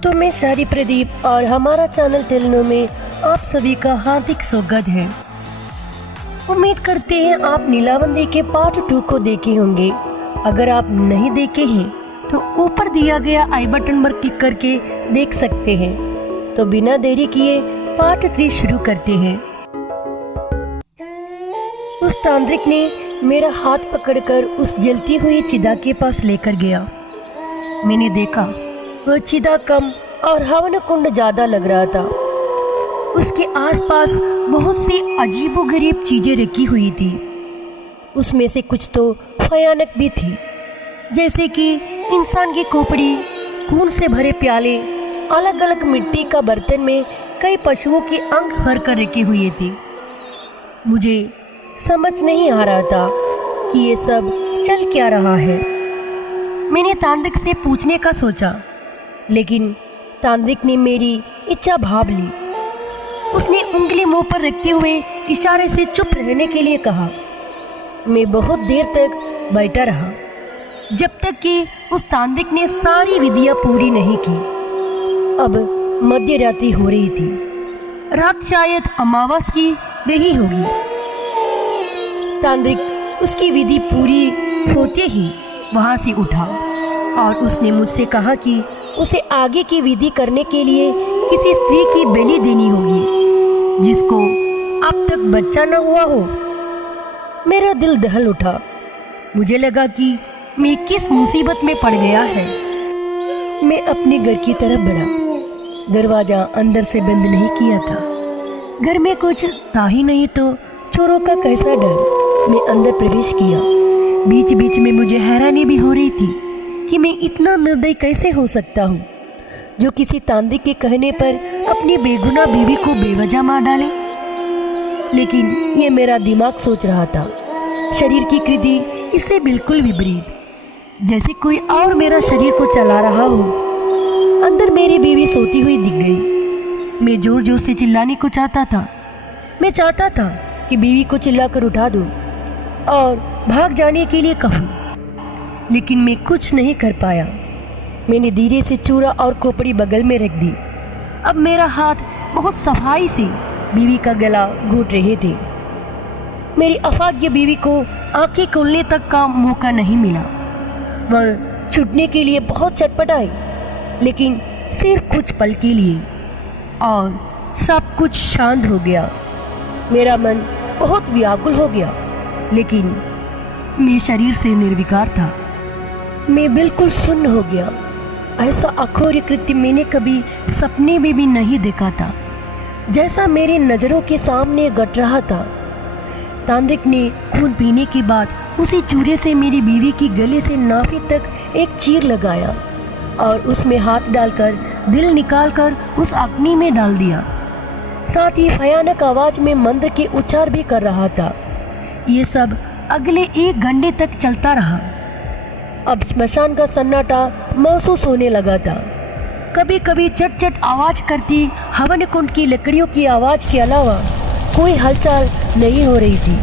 दोस्तों, मैं शारी प्रदीप और हमारा चैनल टेलनो में आप सभी का हार्दिक स्वागत है। उम्मीद करते हैं आप नीलावंदी के पार्ट 2 को देखे होंगे। अगर आप नहीं देखे हैं तो ऊपर दिया गया आई बटन पर क्लिक करके देख सकते हैं। तो बिना देरी किए पार्ट 3 शुरू करते हैं। उस तांत्रिक ने मेरा हाथ पकड़कर उस जलती हुई चिता के पास लेकर गया। मैंने देखा वह चिता कम और हवन कुंड ज्यादा लग रहा था। उसके आसपास बहुत सी अजीबोगरीब चीजें रखी हुई थी। उसमें से कुछ तो भयानक भी थी, जैसे कि इंसान की खोपड़ी, खून से भरे प्याले, अलग अलग मिट्टी का बर्तन में कई पशुओं के अंग भर कर रखे हुए थे। मुझे समझ नहीं आ रहा था कि ये सब चल क्या रहा है। मैंने तांत्रिक से पूछने का सोचा, लेकिन तांत्रिक ने मेरी इच्छा भाप ली। उसने उंगली मुंह पर रखते हुए इशारे से चुप रहने के लिए कहा। मैं बहुत देर तक बैठा रहा, जब तक कि उस तांत्रिक ने सारी विधियां पूरी नहीं की। अब मध्य रात्रि हो रही थी। रात शायद अमावस की रही होगी। तांत्रिक उसकी विधि पूरी होते ही वहां से उठा और उसने मुझसे कहा कि उसे आगे की विधि करने के लिए किसी स्त्री की बलि देनी होगी जिसको अब तक बच्चा न हुआ हो। मेरा दिल दहल उठा। मुझे लगा कि मैं किस मुसीबत में पड़ गया है। मैं अपने घर की तरफ बढ़ा। दरवाजा अंदर से बंद नहीं किया था। घर में कुछ था ही नहीं तो चोरों का कैसा डर। मैं अंदर प्रवेश किया। बीच बीच में मुझे हैरानी भी हो रही थी कि मैं इतना निर्दयी कैसे हो सकता हूँ, जो किसी तांत्रिक के कहने पर अपनी बेगुनाह बीवी को बेवजह मार डाले। लेकिन ये मेरा दिमाग सोच रहा था। शरीर की कृति इससे बिल्कुल विपरीत, जैसे कोई और मेरा शरीर को चला रहा हो। अंदर मेरी बीवी सोती हुई दिख गई। मैं जोर जोर से चिल्लाने को चाहता था। मैं चाहता था कि बीवी को चिल्लाकर उठा दूं और भाग जाने के लिए कहूं, लेकिन मैं कुछ नहीं कर पाया। मैंने धीरे से चूरा और खोपड़ी बगल में रख दी। अब मेरा हाथ बहुत सफाई से बीवी का गला घोट रहे थे। मेरी अभाग्य बीवी को आंखें खोलने तक का मौका नहीं मिला। वह छूटने के लिए बहुत चटपटाई, लेकिन सिर्फ कुछ पल के लिए, और सब कुछ शांत हो गया। मेरा मन बहुत व्याकुल हो गया, लेकिन मैं शरीर से निर्विकार था। मैं बिल्कुल सुन्न हो गया। ऐसा अघोर कृत्य मैंने कभी सपने में भी नहीं देखा था, जैसा मेरी नज़रों के सामने घट रहा था। तांत्रिक ने खून पीने के बाद उसी चूरे से मेरी बीवी की गले से नाभि तक एक चीर लगाया और उसमें हाथ डालकर दिल निकालकर उस अग्नि में डाल दिया। साथ ही भयानक आवाज में मंत्र के उच्चार भी कर रहा था। ये सब अगले 1 घंटे तक चलता रहा। अब स्मशान का सन्नाटा महसूस होने लगा था। कभी कभी चट चट आवाज करती हवन कुंड की लकड़ियों की आवाज के अलावा कोई हलचल नहीं हो रही थी।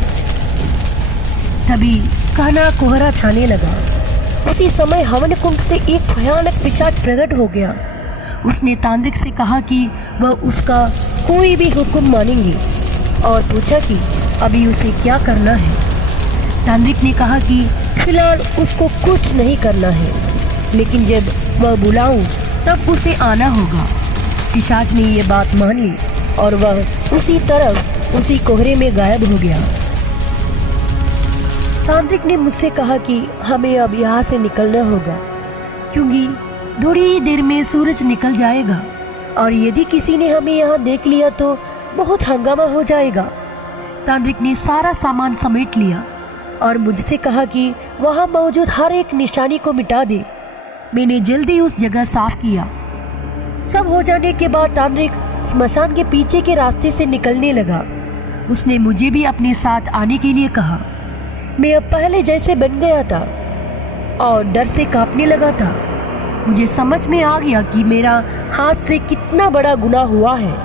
तभी घना कोहरा छाने लगा। उसी समय हवन कुंड से एक भयानक पिशाच प्रकट हो गया। उसने तांत्रिक से कहा कि वह उसका कोई भी हुक्म मानेंगे और पूछा कि अभी उसे क्या करना है। तांत्रिक ने कहा कि फिलहाल उसको कुछ नहीं करना है, लेकिन जब वह बुलाऊं तब उसे आना होगा। पिशाच ने ये बात मान ली और वह उसी तरफ उसी कोहरे में गायब हो गया। तांत्रिक ने मुझसे कहा कि हमें अब यहाँ से निकलना होगा, क्योंकि थोड़ी ही देर में सूरज निकल जाएगा और यदि किसी ने हमें यहाँ देख लिया तो बहुत हंगामा हो जाएगा। तांत्रिक ने सारा सामान समेट लिया और मुझसे कहा कि वहाँ मौजूद हर एक निशानी को मिटा दे। मैंने जल्दी उस जगह साफ किया। सब हो जाने के बाद तांत्रिक स्मशान के पीछे के रास्ते से निकलने लगा। उसने मुझे भी अपने साथ आने के लिए कहा। मैं अब पहले जैसे बन गया था और डर से कांपने लगा था। मुझे समझ में आ गया कि मेरा हाथ से कितना बड़ा गुनाह हुआ है।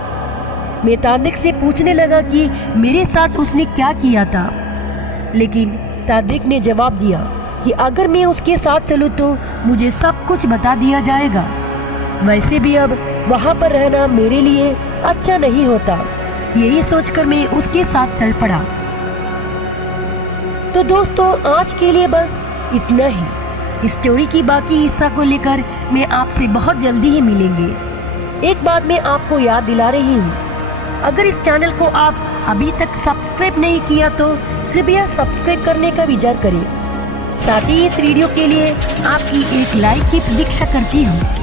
मैं तांत्रिक से पूछने लगा कि मेरे साथ उसने क्या किया था, लेकिन तांत्रिक ने जवाब दिया कि अगर मैं उसके साथ चलूं तो मुझे सब कुछ बता दिया जाएगा। वैसे भी अब वहाँ पर रहना मेरे लिए अच्छा नहीं होता। यही सोचकर मैं उसके साथ चल पड़ा। तो दोस्तों, आज के लिए बस इतना ही। इस स्टोरी की बाकी हिस्सा को लेकर मैं आपसे बहुत जल्दी ही मिलेंगे। एक बात मैं आपको याद दिला रही हूँ, अगर इस चैनल को आप अभी तक सब्सक्राइब नहीं किया तो कृपया सब्सक्राइब करने का विचार करें। साथ ही इस वीडियो के लिए आपकी एक लाइक की प्रतीक्षा करती हूँ।